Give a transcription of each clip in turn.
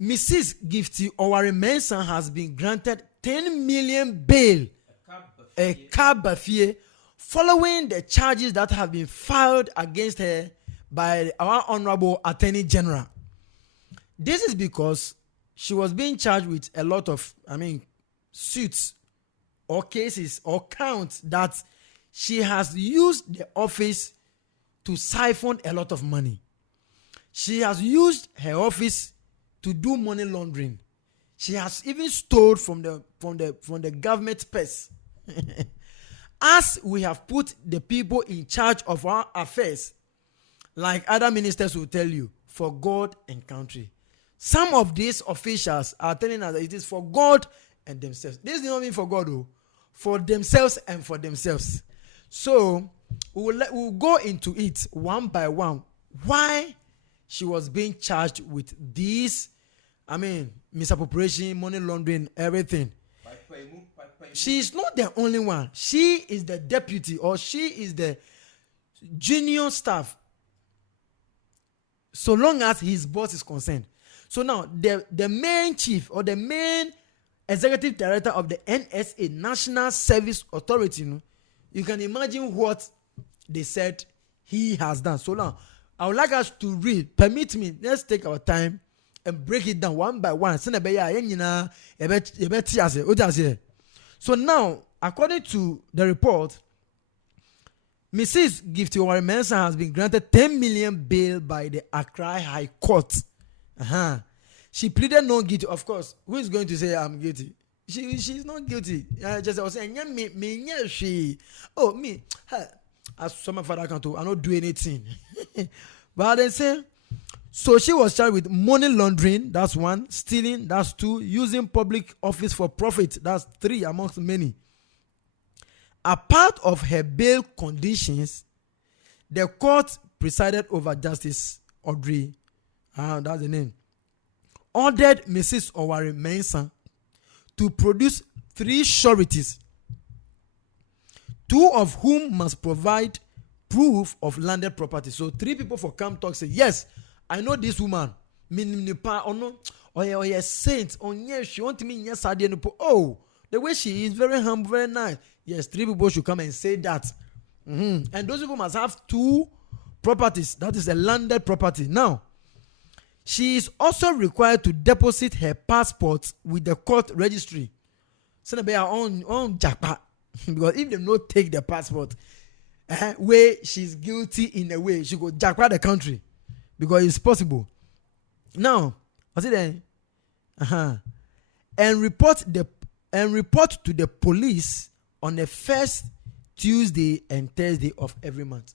Mrs. Gifty Oware-Mensah has been granted 10 million bail, a cabafie, following the charges that have been filed against her by our Honorable Attorney General. This is because she was being charged with a lot of, suits or cases or counts that she has used the office to siphon a lot of money. She has used her office to do money laundering. She has even stole from the government purse. As we have put the people in charge of our affairs, like other ministers will tell you, for God and country. Some of these officials are telling us that it is for God and themselves. This is not mean for God, though. For themselves and for themselves. So we'll go into it one by one. Why she was being charged with these, misappropriation, money laundering, everything. She is not the only one. She is the deputy, or she is the junior staff, so long as his boss is concerned. So now the main chief or the main executive director of the NSA, National Service Authority, you can imagine what they said he has done. So now I would like us to read. Permit me, let's take our time and break it down one by one. So now, according to the report, Mrs. Gifty Oware-Mensah has been granted 10 million bail by the Accra High Court. She pleaded no guilty. Of course, who is going to say I'm guilty? She's not guilty. Just I was saying, me. Oh, me. As some of I can't do, I don't do anything. But they say, so she was charged with money laundering, that's one, stealing, that's two, using public office for profit, that's three amongst many. A part of her bail conditions, the court presided over Justice Audrey, that's the name, ordered Mrs. Oware-Mensah to produce 3 sureties, 2 of whom must provide proof of landed property. So 3 people for come talk say, yes, I know this woman. Or saint. She want me. Oh, the way she is, very humble, very nice. Yes, 3 people should come and say that. And those people must have 2 properties. That is a landed property. Now, she is also required to deposit her passport with the court registry. So they are on jackpot. Because if they not take the passport, where she's guilty in a way, she go jackpot the country. Because it's possible. Now, what's it then? And report to the police on the first Tuesday and Thursday of every month.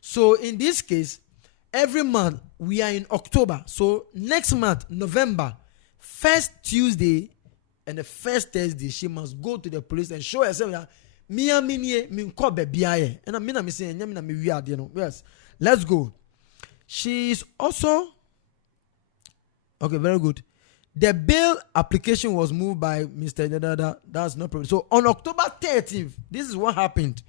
So in this case, every month we are in October. So next month, November, first Tuesday and the first Thursday, she must go to the police and show herself that yes, let's go. She is also okay. Very good. The bail application was moved by Mr. Dada. That's no problem. So on October 30th, this is what happened.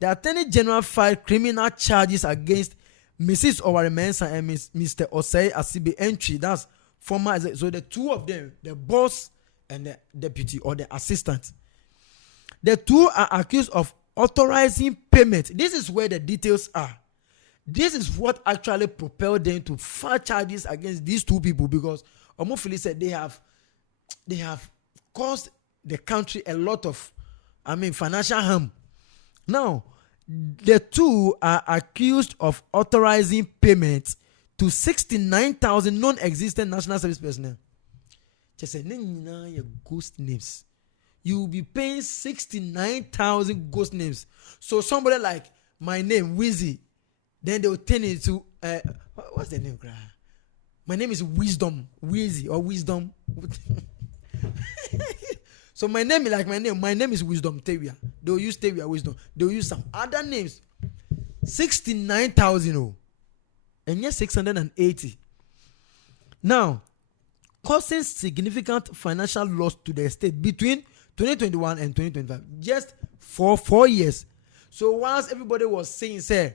The Attorney General filed criminal charges against Mrs. Oware-Mensah and Mr. Osei Asibe Entry. That's former. So the 2 of them, the boss and the deputy or the assistant, the 2 are accused of authorizing payment. This is where the details are. This is what actually propelled them to file charges against these 2 people, because Omofili said they have caused the country a lot of financial harm. Now, the 2 are accused of authorizing payments to 69,000 non-existent national service personnel. Just say, your ghost names. You will be paying 69,000 ghost names. So somebody like my name, Wizzy, then they will turn it to what's the name? My name is Wisdom, Wizzy or Wisdom. So my name is like my name. My name is Wisdom Tewia. They will use Tewia Wisdom. They will use some other names. 69,000 and yes, 680. Now, causing significant financial loss to the state between 2021 and 2025, just for 4 years. So whilst everybody was saying, say,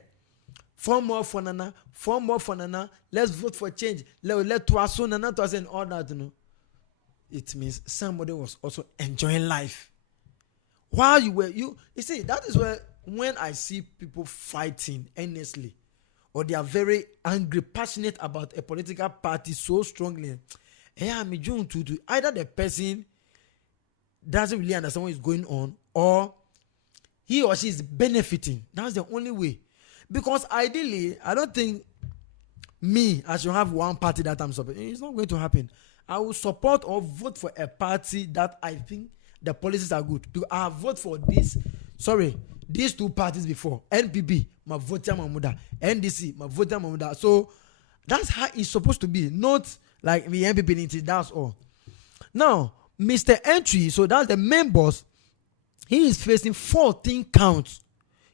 4 more for Nana, 4 more for Nana. Let's vote for change. Let Twaso Nana Twaso and all that. It means somebody was also enjoying life. While you see, that is where when I see people fighting endlessly, or they are very angry, passionate about a political party so strongly, either the person doesn't really understand what is going on, or he or she is benefiting. That's the only way. Because ideally, I don't think I should have one party that I'm supporting. It's not going to happen. I will support or vote for a party that I think the policies are good. I have voted for these 2 parties before. NPP, my vote Mamuda. NDC, my vote Mamuda. So that's how it's supposed to be. Not like the NPP, that's all. Now, Mr. Entry, so that's the main boss, he is facing 14 counts,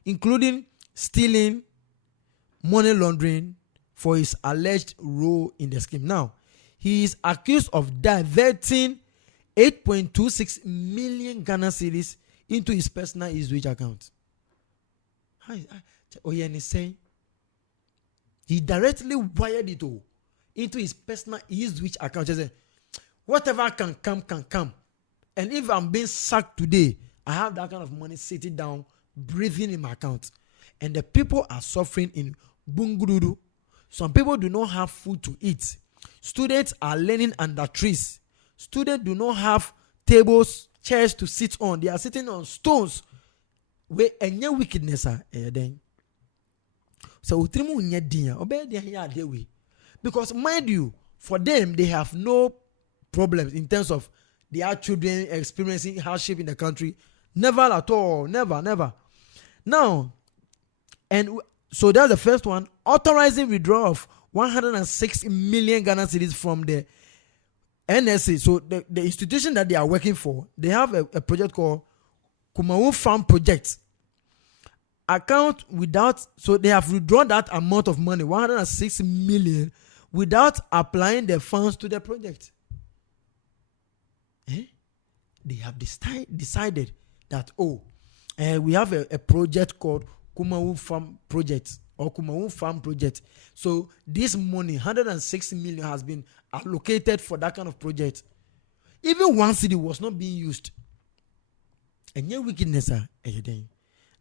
including stealing, money laundering for his alleged role in the scheme. Now, he is accused of diverting 8.26 million Ghana cedis into his personal Eastwich account. Saying he directly wired it all into his personal Eastwich account. He said, whatever can come. And if I'm being sacked today, I have that kind of money sitting down, breathing in my account. And the people are suffering in Bungurudu. Some people do not have food to eat. Students are learning under trees. Students do not have tables, chairs to sit on. They are sitting on stones. Where any wickedness are then. So because mind you, for them they have no problems in terms of their children experiencing hardship in the country. Never at all. Never. Now, and so that's the first one, authorizing withdrawal of 106 million Ghana cedis from the NSA. So the institution that they are working for, they have a project called Kumawu Farm Project. So they have withdrawn that amount of money, 106 million, without applying the funds to the project. They have decided that, we have a project called Kumawu Farm Project or Kumawu Farm Project. So this money, 106 million, has been allocated for that kind of project. Even 1 city was not being used. And your wickedness are.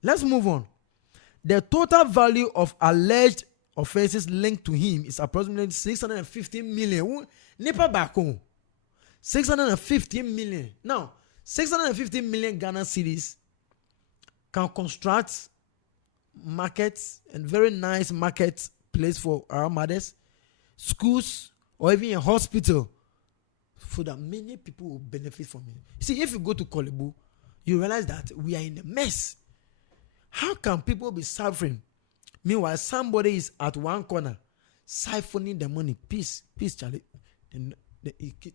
Let's move on. The total value of alleged offenses linked to him is approximately 650 million. Nipa back home. 650 million. Now, 650 million Ghana cedis can construct markets and very nice market place for our mothers, schools, or even a hospital, so that many people will benefit from it. You see, if you go to Kolebu, you realize that we are in a mess. How can people be suffering? Meanwhile, somebody is at one corner siphoning the money. Peace, Charlie. Then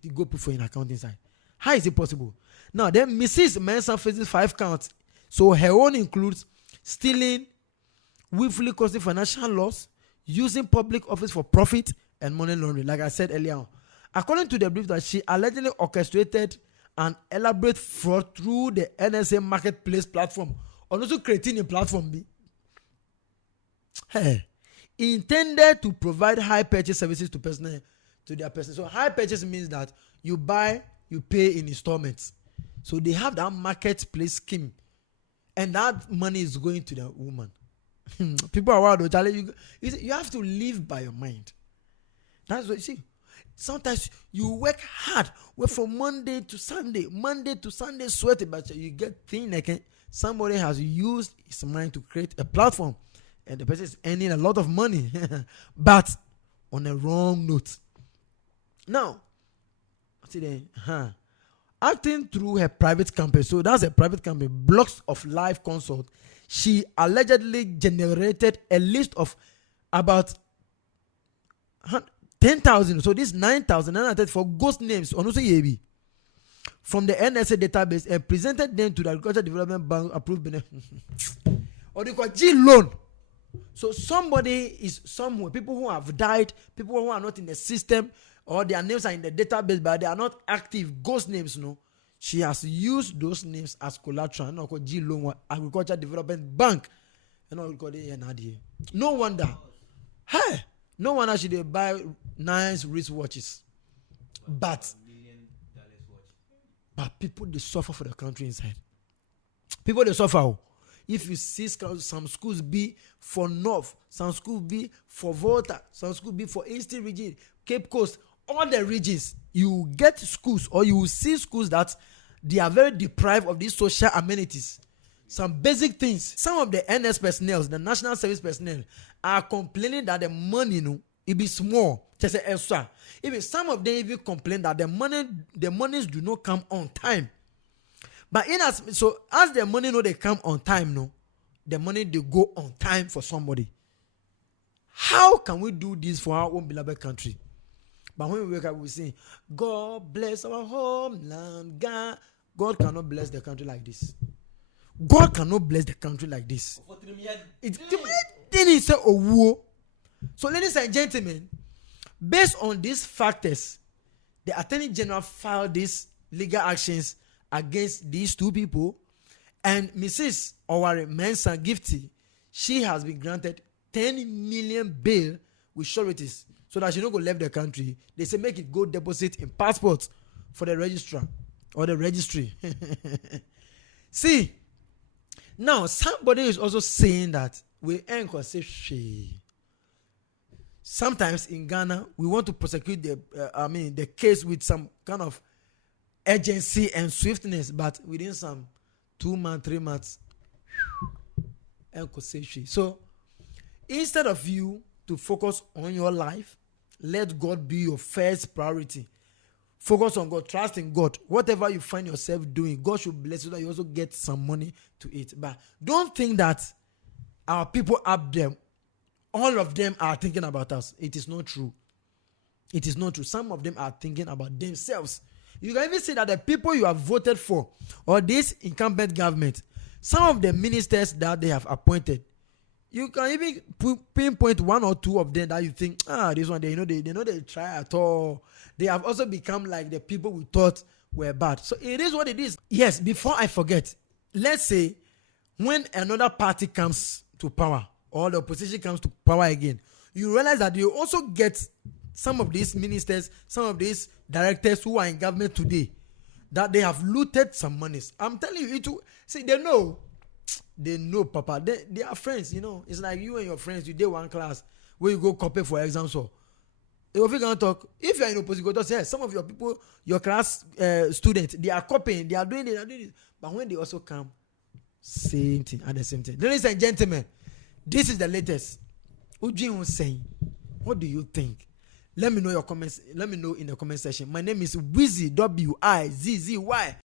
you go put for an account inside. How is it possible? Now, then Mrs. Mensah faces 5 counts. So her own includes stealing, willfully causing financial loss, using public office for profit, and money laundering. Like I said earlier on. According to the brief, that she allegedly orchestrated an elaborate fraud through the NSA marketplace platform, and also creating a platform intended to provide high purchase services to their person. So high purchase means that you buy, you pay in installments. So they have that marketplace scheme, and that money is going to the woman. People are wild. You have to live by your mind. That's what you see. Sometimes you work hard, work from Monday to Sunday, sweating, but you get thin again. Somebody has used his mind to create a platform, and the person is earning a lot of money, but on a wrong note. Now, acting through her private company, so that's a private company, Blocks of Life Consult, she allegedly generated a list of about 10,000. So this 9,900 for ghost names on UCAB from the NSA database and presented them to the Agriculture Development Bank approved benefit. Or they call G loan. So somebody is somewhere, people who have died, people who are not in the system, or their names are in the database but they are not active, ghost names, no. She has used those names as collateral. G loan, Agriculture Development Bank. No wonder Hey, no one actually buy nice wristwatches, but people they suffer for the country inside. People they suffer. Oh. If you see some schools be for North, some schools be for Volta, some schools be for Eastern region, Cape Coast, all the regions, you get schools or you will see schools that they are very deprived of these social amenities. Some basic things. Some of the NS personnel, the national service personnel, are complaining that the money, it be small. Just extra. Even some of them even complain that the monies do not come on time. But as the money they come on time, the money they go on time for somebody. How can we do this for our own beloved country? But when we wake up, we say, God bless our homeland. God cannot bless the country like this. God cannot bless the country like this. So, ladies and gentlemen, based on these factors, the Attorney General filed these legal actions against these two people, and Mrs. Oware-Mensah Gifty, she has been granted 10 million bail with sureties so that she don't go left the country. They say make it go deposit in passports for the registrar or the registry. See, now somebody is also saying that we ain't gonna say she. Sometimes in Ghana we want to prosecute the case with some kind of urgency and swiftness, but within some 2 months, 3 months, so instead of you to focus on your life, let God be your first priority. Focus on God, trust in God. Whatever you find yourself doing, God should bless you that you also get some money to it. But don't think that our people up there, all of them are thinking about us. It is not true. It is not true. Some of them are thinking about themselves. You can even see that the people you have voted for or this incumbent government, some of the ministers that they have appointed, you can even pinpoint 1 or 2 of them that you think, this one, they try at all. They have also become like the people we thought were bad. So it is what it is. Yes, before I forget, let's say when another party comes to power or the opposition comes to power again, you realize that you also get some of these ministers, some of these directors who are in government today, that they have looted some monies. I'm telling you, they know, Papa. They are friends, It's like you and your friends, you did one class where you go copy for exams. So if you can talk, if you are in opposition, go to say some of your people, your class students, they are copying, they are doing it. But when they also come, same thing at the same time. Ladies and gentlemen, this is the latest. Ujin was saying, what do you think? Let me know your comments. Let me know in the comment section. My name is Wizzy, Wizzy.